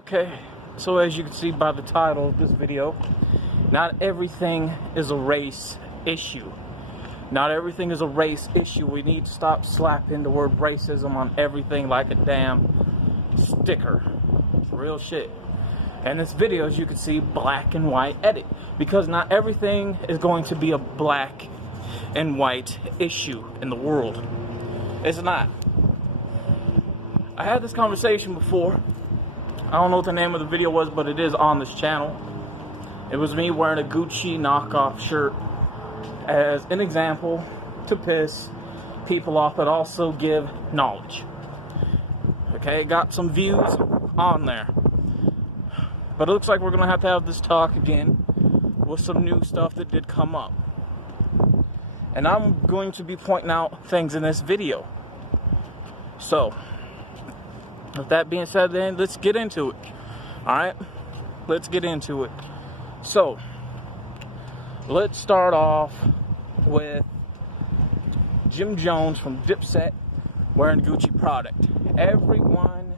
Okay, so as you can see by the title of this video, not everything is a race issue. Not everything is a race issue. We need to stop slapping the word racism on everything like a damn sticker. It's real shit. And this video, as you can see, black and white edit. Because not everything is going to be a black and white issue in the world. It's not. I had this conversation before. I don't know what the name of the video was, but it is on this channel. It was me wearing a Gucci knockoff shirt as an example to piss people off, but also give knowledge. Okay, got some views on there. But it looks like we're going to have this talk again with some new stuff that did come up. And I'm going to be pointing out things in this video. So, with that being said, then let's get into it. Alright? Let's get into it. So, let's start off with Jim Jones from Dipset wearing Gucci product. Everyone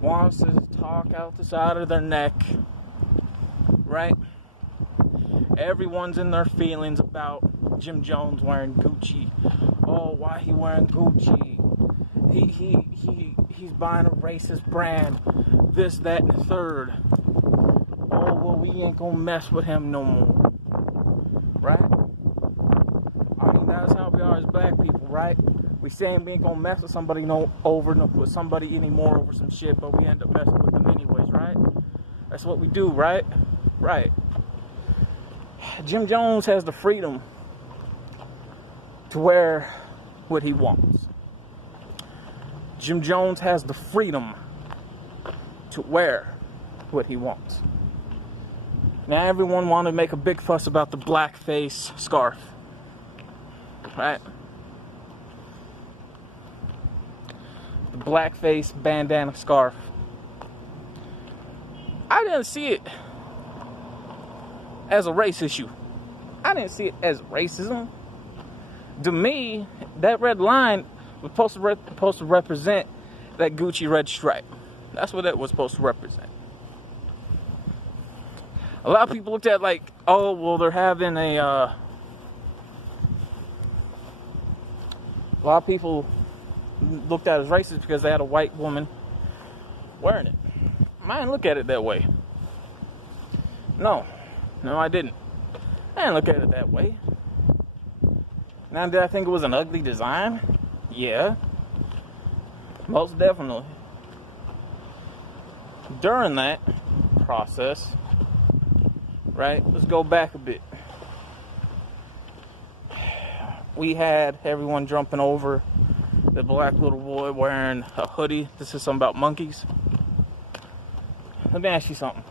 wants to talk out the side of their neck, right? Everyone's in their feelings about Jim Jones wearing Gucci. Oh, why he wearing Gucci? He's buying a racist brand. This, that, and the third. Oh, well, we ain't gonna mess with him no more. Right? I mean, that's how we are as black people, right? We saying we ain't gonna mess with somebody with somebody anymore over some shit, but we end up messing with them anyways, right? That's what we do, right? Right. Jim Jones has the freedom to wear what he wants. Jim Jones has the freedom to wear what he wants. Now everyone wanted to make a big fuss about the blackface scarf, right? The blackface bandana scarf. I didn't see it as a race issue. I didn't see it as racism. To me, that red line was supposed to represent that Gucci red stripe. That's what it was supposed to represent. A lot of people looked at it like, oh, well, they're having a lot of people looked at it as racist because they had a white woman wearing it. I didn't look at it that way. No, I didn't. I didn't look at it that way. Now, did I think it was an ugly design? Yeah, most definitely. During that process, right, let's go back a bit. We had everyone jumping over the black little boy wearing a hoodie. This is something about monkeys. Let me ask you something.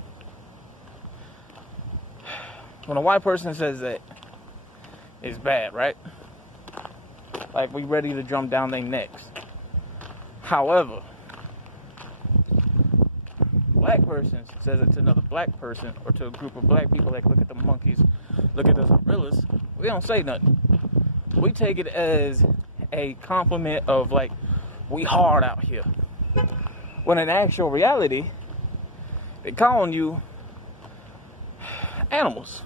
When a white person says that, it's bad, right? Like, we ready to jump down their necks. However, black person says it to another black person or to a group of black people, like, look at the monkeys, look at those gorillas. We don't say nothing. We take it as a compliment of, like, we hard out here. When in actual reality, they're calling you animals.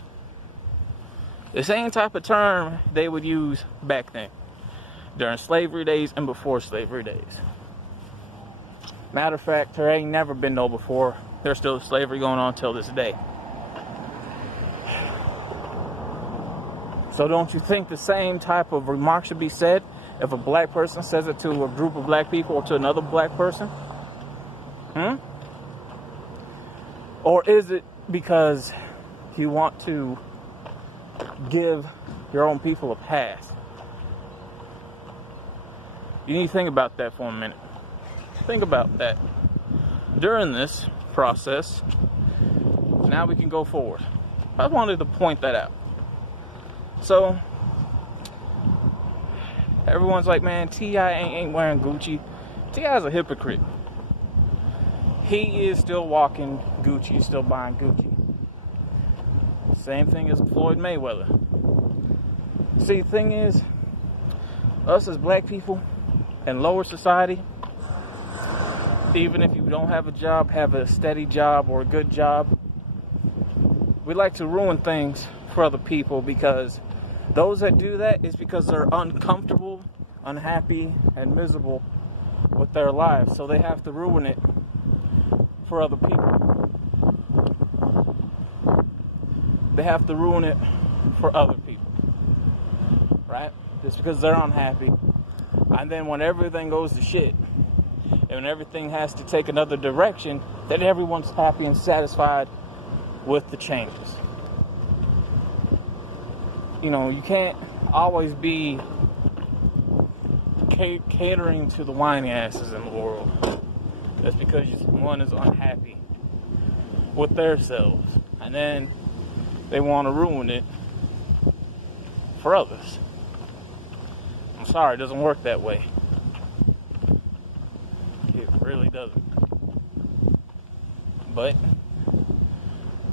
The same type of term they would use back then, during slavery days and before slavery days. Matter of fact, there ain't never been no before. There's still slavery going on till this day. So don't you think the same type of remark should be said if a black person says it to a group of black people or to another black person? Or is it because you want to give your own people a pass? You need to think about that for a minute. Think about that. During this process, now we can go forward. I wanted to point that out. So, everyone's like, man, T.I. ain't wearing Gucci. T.I. is a hypocrite. He is still walking Gucci, still buying Gucci. Same thing as Floyd Mayweather. See, the thing is, us as black people in lower society, even if you don't have a job, have a steady job or a good job. We like to ruin things for other people, because those that do that is because they're uncomfortable, unhappy, and miserable with their lives. So they have to ruin it for other people. They have to ruin it for other people, right? Just because they're unhappy. And then when everything goes to shit, and when everything has to take another direction, then everyone's happy and satisfied with the changes. You know, you can't always be catering to the whiny asses in the world. That's because one is unhappy with themselves, and then they want to ruin it for others. I'm sorry, it doesn't work that way. It really doesn't. But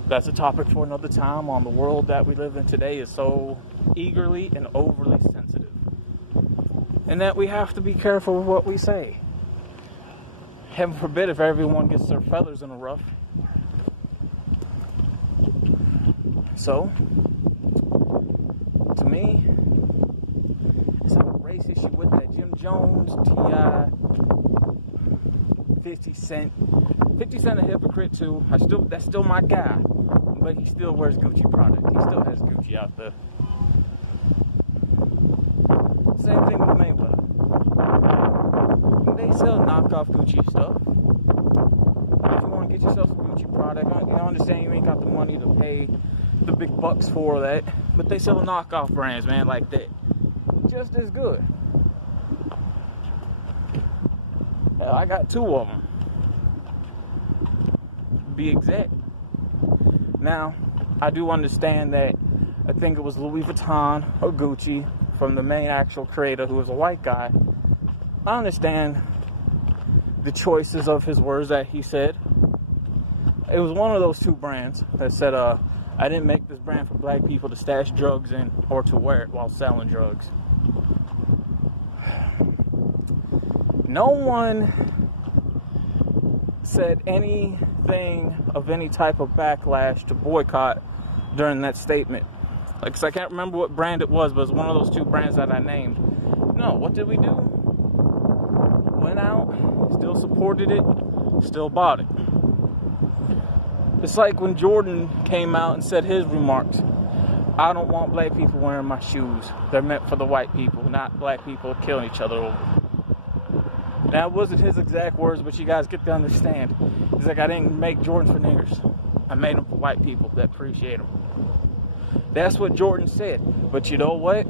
that's a topic for another time. On the world that we live in today is so eagerly and overly sensitive, and that we have to be careful with what we say. Heaven forbid if everyone gets their feathers in a ruff. So, to me, it's not a race issue with that. Jim Jones, T.I., 50 Cent. 50 Cent a hypocrite too. That's still my guy. But he still wears Gucci product. He still has Gucci out there. Same thing with Mayweather. They sell knockoff Gucci stuff. If you want to get yourself some Gucci product, I understand you ain't got the money to pay the big bucks for that, but they sell knockoff brands, man, like that. Just as good. Hell, I got 2 of them. Be exact. Now, I do understand that I think it was Louis Vuitton or Gucci from the main actual creator, who was a white guy. I understand the choices of his words that he said. It was one of those 2 brands that said, I didn't make this brand for black people to stash drugs in or to wear it while selling drugs. No one said anything of any type of backlash to boycott during that statement. Like, 'cause I can't remember what brand it was, but it's one of those 2 brands that I named. No, what did we do? Went out, still supported it, still bought it. It's like when Jordan came out and said his remarks. I don't want black people wearing my shoes. They're meant for the white people, not black people killing each other over. That wasn't his exact words, but you guys get to understand. He's like, I didn't make Jordans for niggers. I made them for white people that appreciate them. That's what Jordan said. But you know what?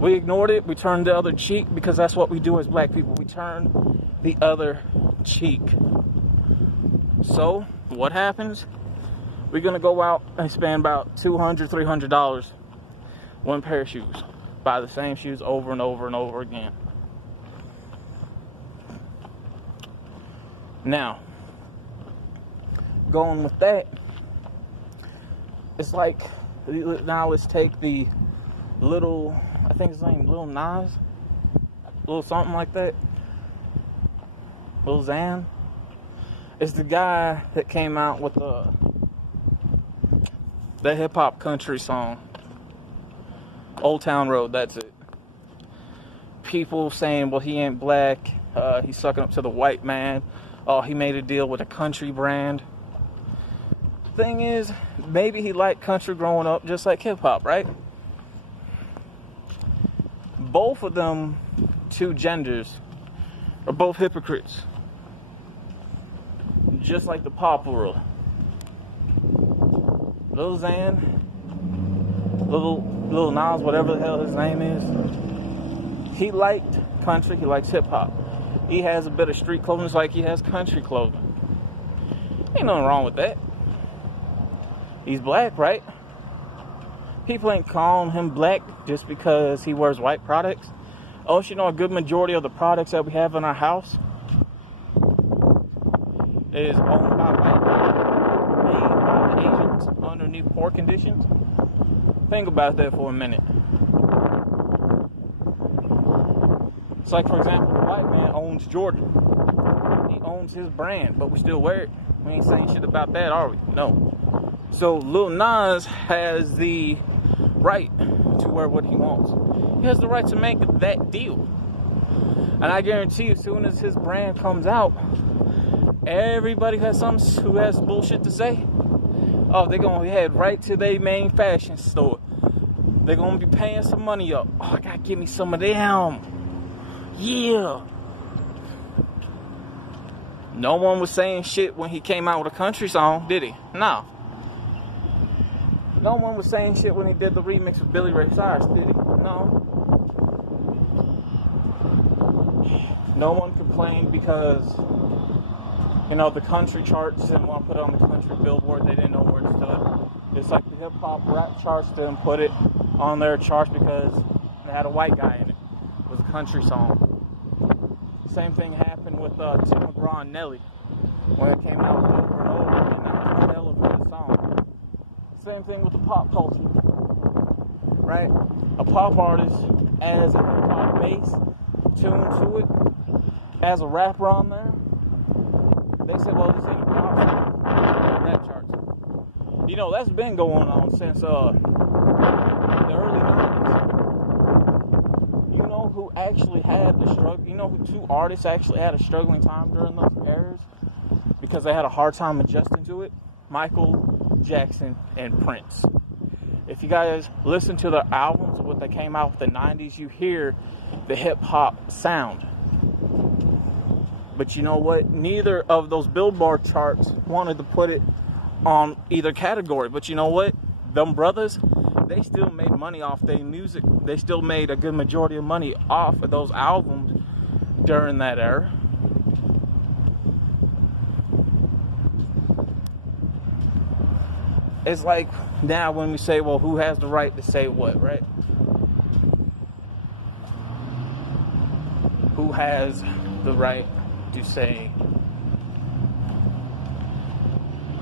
We ignored it. We turned the other cheek, because that's what we do as black people. We turn the other cheek. So, what happens? We're going to go out and spend about $200, $300 one pair of shoes. Buy the same shoes over and over and over again. Now, going with that, it's like, now let's take the little, I think his name, Lil Nas, little something like that, Lil Xan. It's the guy that came out with the hip-hop country song, Old Town Road, that's it. People saying, well, he ain't black, he's sucking up to the white man. Oh, he made a deal with a country brand. Thing is, maybe he liked country growing up just like hip-hop, right? Both of them 2 genders are both hypocrites. Just like the pop world. Lil Xan, Lil Nas, whatever the hell his name is, he liked country, he likes hip-hop. He has a bit of street clothing just like he has country clothing. Ain't nothing wrong with that. He's black, right? People ain't calling him black just because he wears white products. Oh, you know, a good majority of the products that we have in our house is owned by white people, made by the Asians underneath poor conditions. Think about that for a minute. It's like, for example, a white man owns Jordan. He owns his brand, but we still wear it. We ain't saying shit about that, are we? No. So Lil Nas has the right to wear what he wants. He has the right to make that deal. And I guarantee you, as soon as his brand comes out, everybody who has bullshit to say, oh, they're going to head right to their main fashion store. They're going to be paying some money up. Oh, I got to give me some of them. Yeah. No one was saying shit when he came out with a country song, did he? No. No one was saying shit when he did the remix with Billy Ray Cyrus, did he? No. No one complained because, you know, the country charts didn't want to put it on the country billboard. They didn't know where it stood. It's like the hip-hop rap charts didn't put it on their charts because they had a white guy in it. It was a country song. Same thing happened with Tim McGraw and Nelly when it came out over and over, and that was an elevated song. Same thing with the pop culture, right? A pop artist adds a hip-hop bass tune to it, as a rapper on there. They said, well, this ain't a pop song, rap charts. You know, that's been going on since the early 90s. You know who actually had the struggle? You know who two artists actually had a struggling time during those eras because they had a hard time adjusting to it? Michael Jackson and Prince. If you guys listen to their albums, what they came out with in the 90s, you hear the hip-hop sound. But you know what? Neither of those Billboard charts wanted to put it on either category. But you know what? Them brothers, they still made money off their music. They still made a good majority of money off of those albums during that era. It's like now when we say, well, who has the right to say what, right? Who has the right to say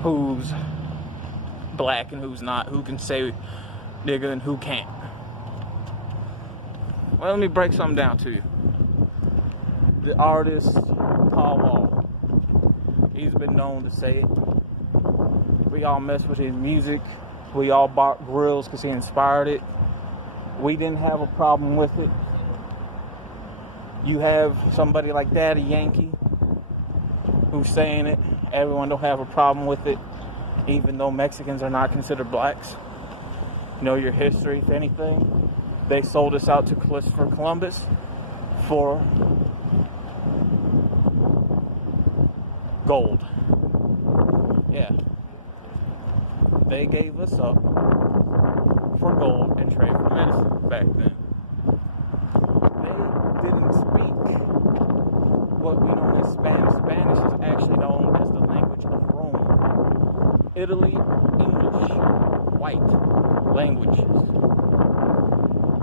who's black and who's not, who can say nigga and who can't? Well, let me break something down to you. The artist Paul Wall, he's been known to say it. We all mess with his music. We all bought grills because he inspired it. We didn't have a problem with it. You have somebody like Daddy Yankee who's saying it. Everyone don't have a problem with it, even though Mexicans are not considered blacks. Know your history, if anything. They sold us out to Christopher Columbus for gold. Yeah. They gave us up for gold and trade for medicine back then. They didn't speak what we know as Spanish. Spanish is actually known as the language of Rome. Italy, English, white languages.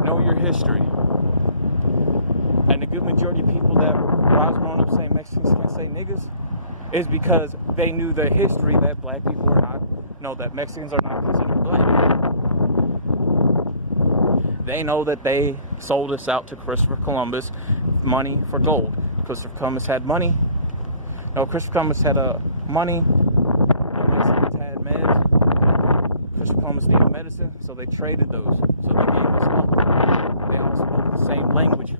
Know your history. And the good majority of people that when I was growing up saying Mexicans can't say niggas is because they knew the history that black people were not, that Mexicans are not considered black. They know that they sold us out to Christopher Columbus, money for gold. Christopher Columbus had money. No, Christopher Columbus had money. The Mexicans had meds. Christopher Columbus needed medicine, so they traded those. So they gave us up. They all spoke the same language.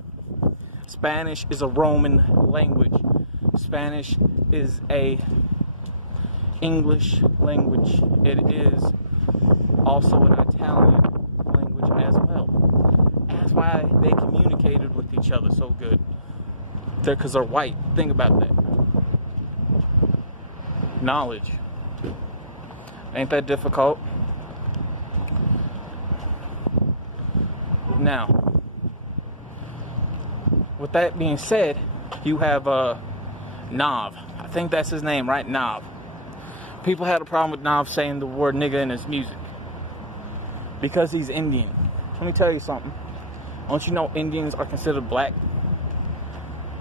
Spanish is a Roman language. Spanish is a English language. It is also an Italian language as well. That's why they communicated with each other so good. Because they're white. Think about that. Knowledge. Ain't that difficult? Now, with that being said, you have Nav. I think that's his name, right? Nav. People had a problem with Nav saying the word nigga in his music because he's Indian. Let me tell you something. Don't you know Indians are considered black?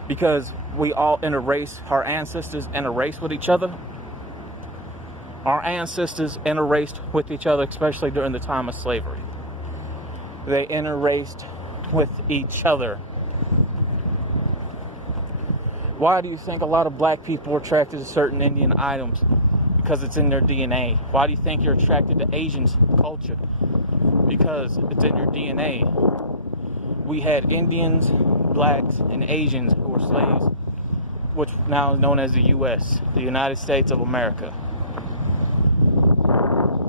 Because we all interrace, our ancestors interrace with each other. Our ancestors interraced with each other, especially during the time of slavery. They interraced with each other. Why do you think a lot of black people are attracted to certain Indian items? Because it's in their DNA. Why do you think you're attracted to Asians' culture? Because it's in your DNA. We had Indians, blacks, and Asians who were slaves, which now is known as the U.S., the United States of America.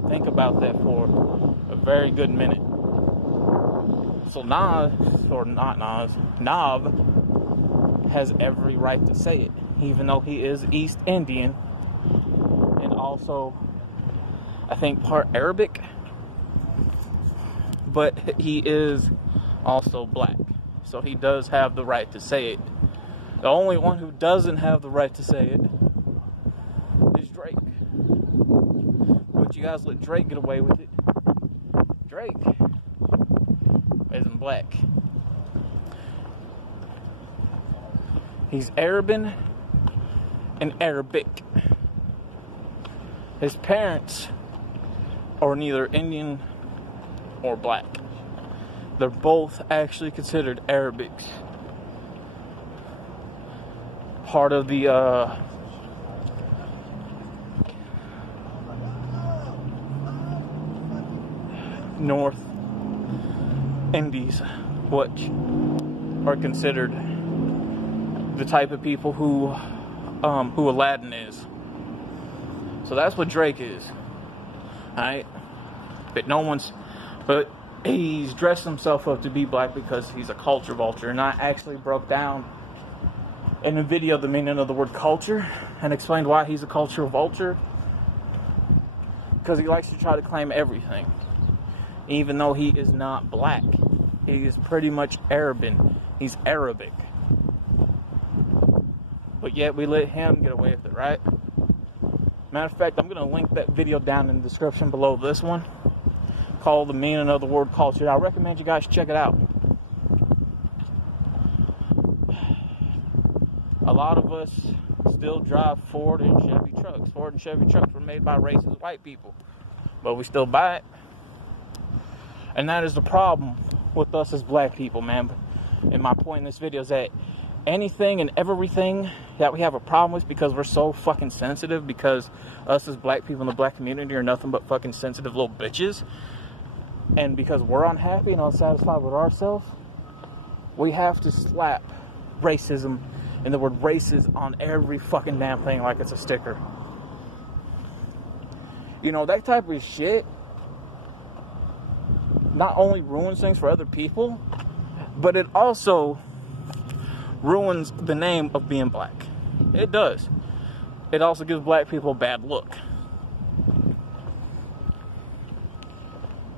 Think about that for a very good minute. So Nav has every right to say it, even though he is East Indian and also, I think, part Arabic, but he is also black, so he does have the right to say it. The only one who doesn't have the right to say it is Drake. But you guys let Drake get away with it. Drake isn't black. He's Arabian and Arabic. His parents are neither Indian or black. They're both actually considered Arabics. Part of the North Indies, which are considered the type of people who Aladdin is. So that's what Drake is. Alright? But he's dressed himself up to be black because he's a culture vulture. And I actually broke down in a video the meaning of the word culture and explained why he's a culture vulture. Because he likes to try to claim everything. Even though he is not black. He is pretty much Arabian. He's Arabic. But yet we let him get away with it, right? Matter of fact, I'm going to link that video down in the description below this one, called The Meaning of the Word Culture. I recommend you guys check it out. A lot of us still drive Ford and Chevy trucks. Ford and Chevy trucks were made by racist white people, but we still buy it. And that is the problem with us as black people, man. And my point in this video is that anything and everything that we have a problem with, because we're so fucking sensitive, because us as black people in the black community are nothing but fucking sensitive little bitches, and because we're unhappy and unsatisfied with ourselves, we have to slap racism and the word racist on every fucking damn thing like it's a sticker. You know, that type of shit not only ruins things for other people, but it also ruins the name of being black. It does. It also gives black people a bad look.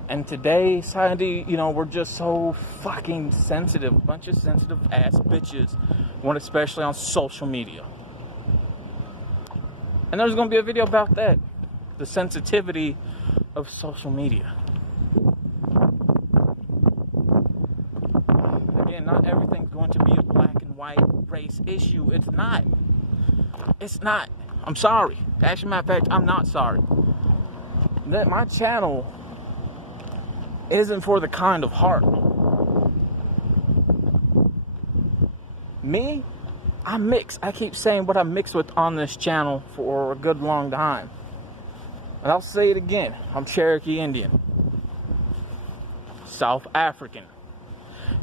And today, society, you know, we're just so fucking sensitive. A bunch of sensitive ass bitches, when especially on social media. And there's going to be a video about that. The sensitivity of social media. Again, not everything's going to be a black and white race issue. It's not. It's not. I'm sorry. Actually, matter of fact, I'm not sorry. That my channel isn't for the kind of heart. Me, I'm mixed. I keep saying what I'm mixed with on this channel for a good long time. And I'll say it again. I'm Cherokee Indian, South African,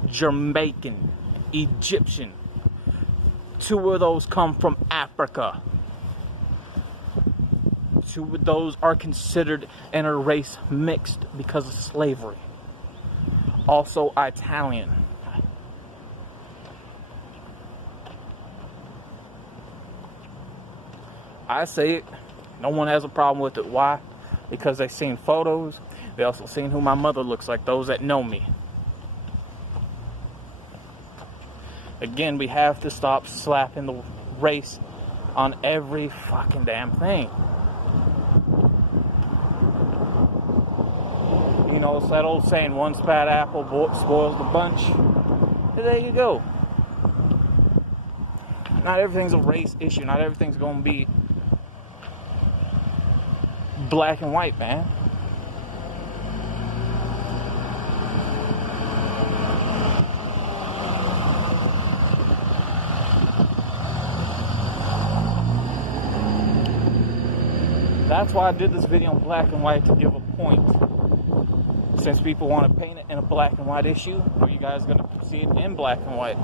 Jamaican, Egyptian. 2 of those come from Africa. 2 of those are considered interrace mixed because of slavery. Also Italian. I say it. No one has a problem with it. Why? Because they've seen photos. They also seen who my mother looks like, those that know me. Again, we have to stop slapping the race on every fucking damn thing. You know, it's that old saying, one bad apple spoils the bunch. There you go. Not everything's a race issue. Not everything's going to be black and white, man. That's why I did this video in black and white, to give a point. Since people want to paint it in a black and white issue, are you guys going to see it in black and white?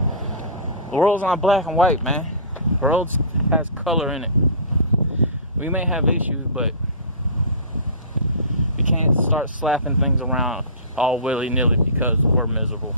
The world's not black and white, man. The world has color in it. We may have issues, but we can't start slapping things around all willy-nilly because we're miserable.